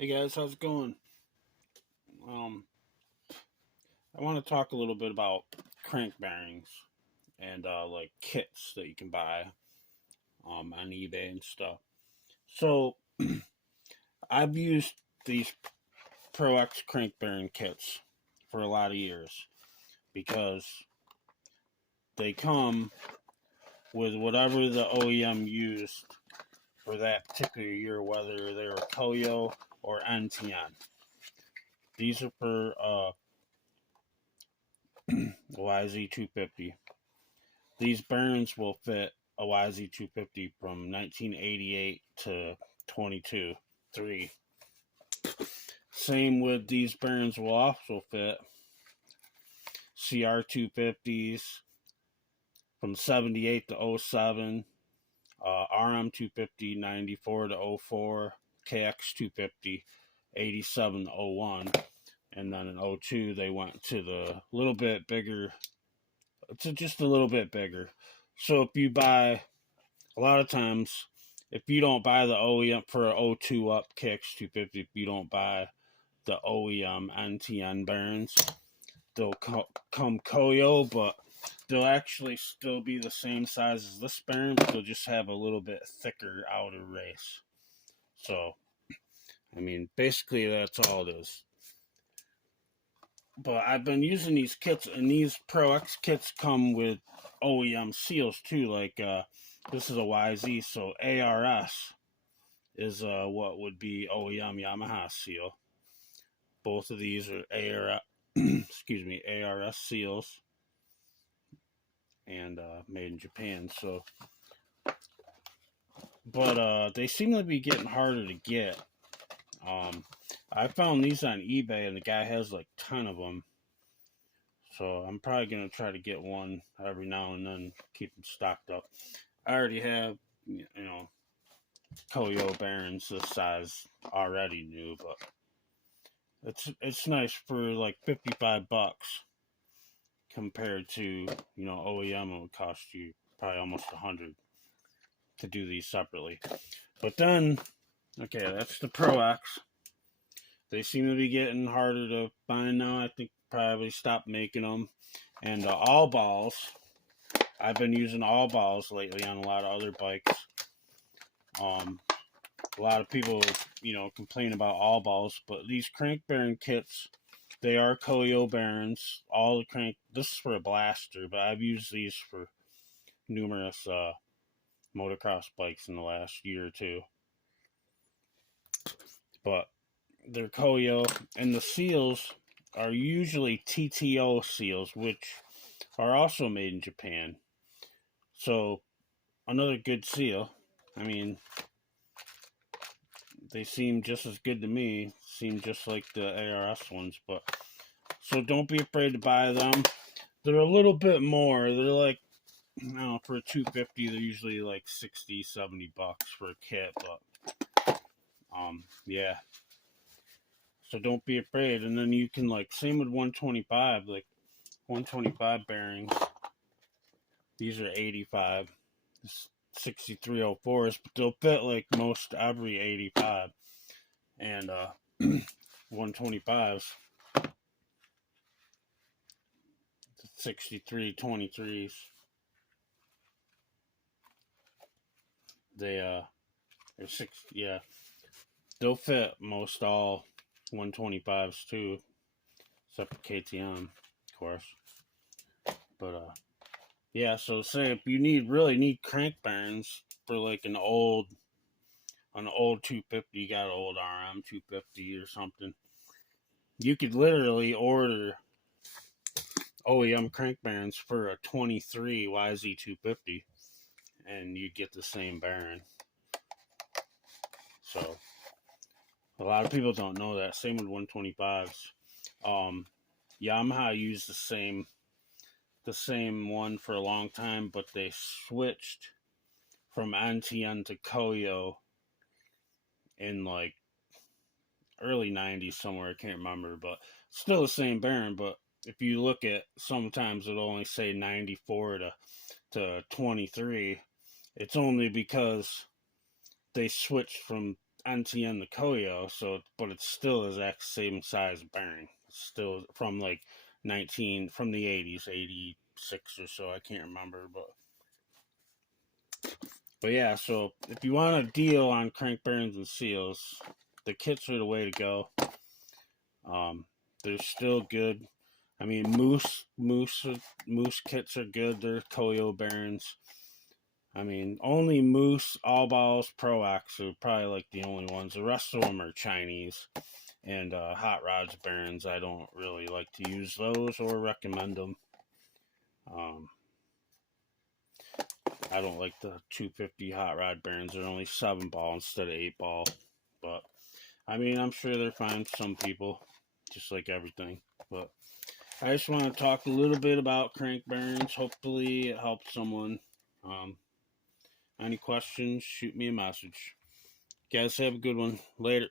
Hey guys, how's it going? Um, I want to talk a little bit about crank bearings and like kits that you can buy on eBay and stuff. So I've used these Pro X crank bearing kits for a lot of years because they come with whatever the OEM used for that particular year, whether they were Koyo or NTN. These are for YZ250. These bearings will fit a YZ250 from 1988 to 22, 3. Same with these bearings will also fit CR250s from 78 to '07, RM250 94 to '04, KX250 87 to '01, and then in '02 they went to the little bit bigger, to just a little bit bigger. So if you buy a lot of times, if you don't buy the OEM for an '02 up KX250, if you don't buy the OEM NTN bearings, they'll come Koyo, but they'll actually still be the same size as this bearing, but they'll just have a little bit thicker outer race. So, I mean, basically that's all it is. But I've been using these kits, and these Pro X kits come with OEM seals too. Like this is a YZ, so ARS is what would be OEM Yamaha seal. Both of these are ARS, excuse me, ARS seals, and made in Japan. So, but they seem to be getting harder to get. Um, I found these on eBay, and the guy has like 10 of them. So I'm probably gonna try to get one every now and then, keep them stocked up. I already have, Koyo bearings this size already new, but it's nice for like $55 compared to OEM. It would cost you probably almost 100 to do these separately. But then, okay, that's the Pro X. They seem to be getting harder to find now. I think probably stopped making them. And all balls. I've been using all balls lately on a lot of other bikes. A lot of people, complain about all balls, but these crank bearing kits, they are Koyo bearings. All the crank. This is for a blaster, but I've used these for numerous motocross bikes in the last year or two. But they're Koyo, and the seals are usually TTO seals, which are also made in Japan. So another good seal. I mean, they seem just as good to me. Seem just like the ARS ones, but so don't be afraid to buy them. They're a little bit more. They're like, I don't know, for a 250, they're usually like 60, $70 for a kit, but yeah. So don't be afraid. And then you can, like, same with 125, like 125 bearings. These are 85, 6304s, but they'll fit like most every 85. And 125s, 6323s. They're yeah. They'll fit most all 125s too, except for KTM, of course. But yeah. So say if you really need crank bearings for like an old 250, you got an old RM 250 or something, you could literally order OEM crank bearings for a 23 YZ250, and you get the same bearing. So a lot of people don't know that. Same with 125s. Yamaha used the same one for a long time, but they switched from NTN to Koyo in like early 90s somewhere. I can't remember, but still the same bearing. But if you look at, sometimes it'll only say 94 to 23. It's only because they switched from NTN the Koyo, so but it's still the exact same size bearing. It's still from like 19 from the 80s, 86 or so. I can't remember, but yeah. So if you want a deal on crank bearings and seals, the kits are the way to go. Um, they're still good. I mean, Moose kits are good. They're Koyo bearings. I mean, only Moose, All Balls, Pro X are probably like the only ones. The rest of them are Chinese. And Hot Rods bearings, I don't really like to use those or recommend them. Um, I don't like the 250 Hot Rod bearings. They're only 7-ball instead of 8-ball. But, I mean, I'm sure they're fine for some people, just like everything. But I just want to talk a little bit about crank bearings. Hopefully it helps someone. Any questions, shoot me a message. Guys, have a good one. Later.